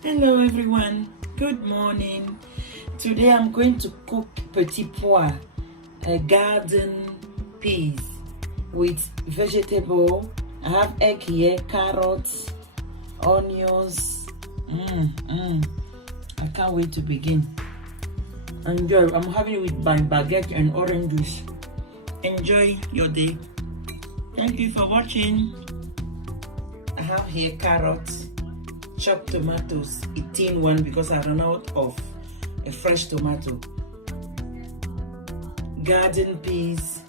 Hello everyone, good morning. Today I'm going to cook petit pois, garden peas with vegetable. I have egg here, carrots, onions. I can't wait to begin. Enjoy. I'm having it with my baguette and orange juice. Enjoy your day. Thank you for watching. I have here carrots, chopped tomatoes, a tin one because I ran out of a fresh tomato, garden peas,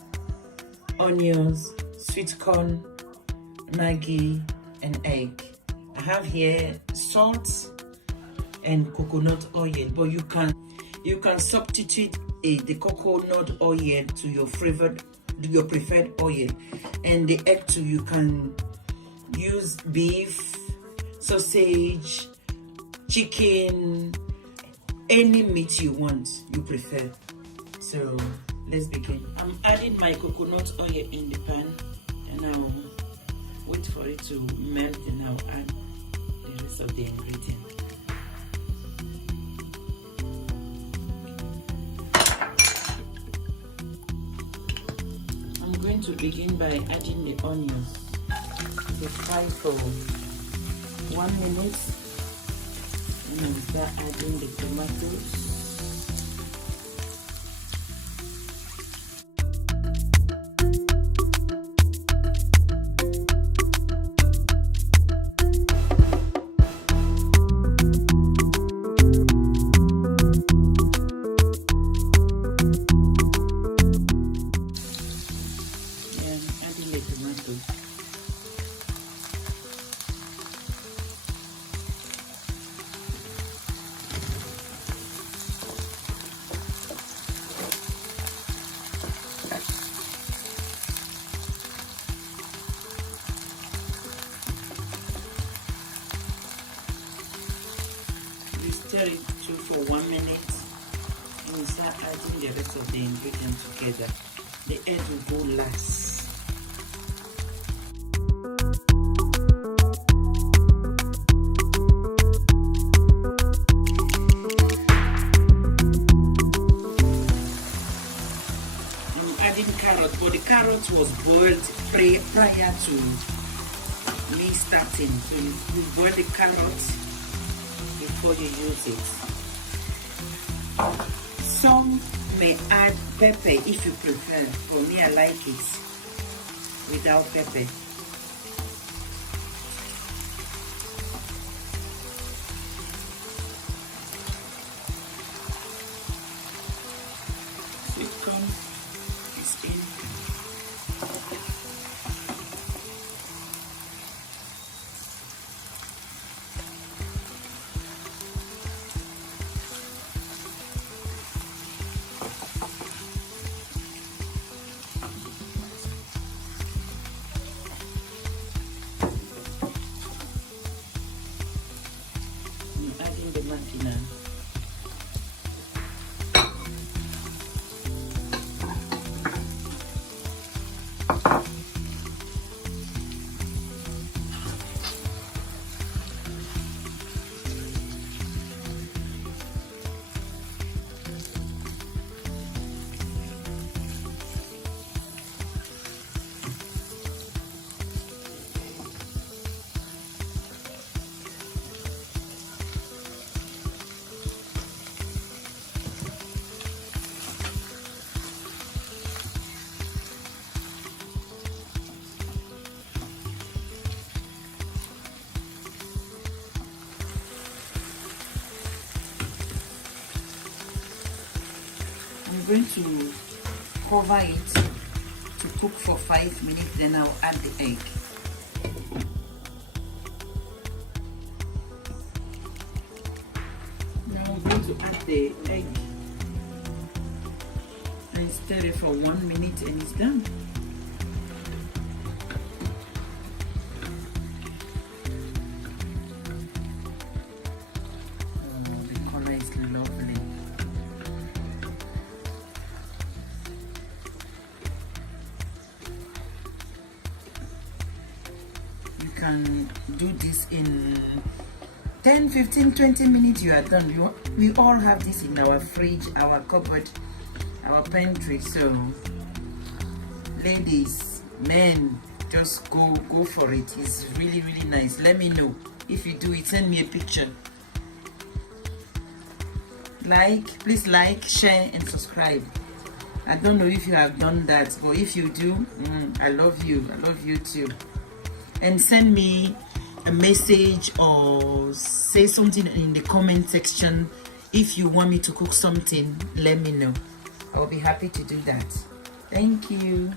onions, sweet corn, Maggi, and egg. I have here salt and coconut oil, but you can substitute the coconut oil to your preferred oil, and the egg too. You can use beef, sausage, chicken, any meat you want, you prefer. So let's begin. I'm adding my coconut oil in the pan, and I'll wait for it to melt, and I'll add the rest of the ingredients. I'm going to begin by adding the onions. They fry for 1 minute, and then start adding the tomatoes. Stir it through for 1 minute, and we start adding the rest of the ingredients together. The egg will go last. I'm adding carrot, but the carrot was boiled prior to me starting. So you boil the carrots before you use it. Some may add pepper if you prefer. For me, I like it without pepper. Sweet corn is in. Adding the Maggi now. I'm going to cover it to cook for 5 minutes, then I'll add the egg. Now I'm going to add the egg and stir it for 1 minute, and it's done. Oh, the color is lovely. You can do this in 10, 15, 20 minutes, you are done. We all have this in our fridge, our cupboard, our pantry. So ladies, men, just go for it. It's really nice. Let me know if you do it. Send me a picture. Please like, share and subscribe. I don't know if you have done that, but if you do, I love you. I love you too. And send me a message or say something in the comment section. If you want me to cook something, let me know. I will be happy to do that. Thank you.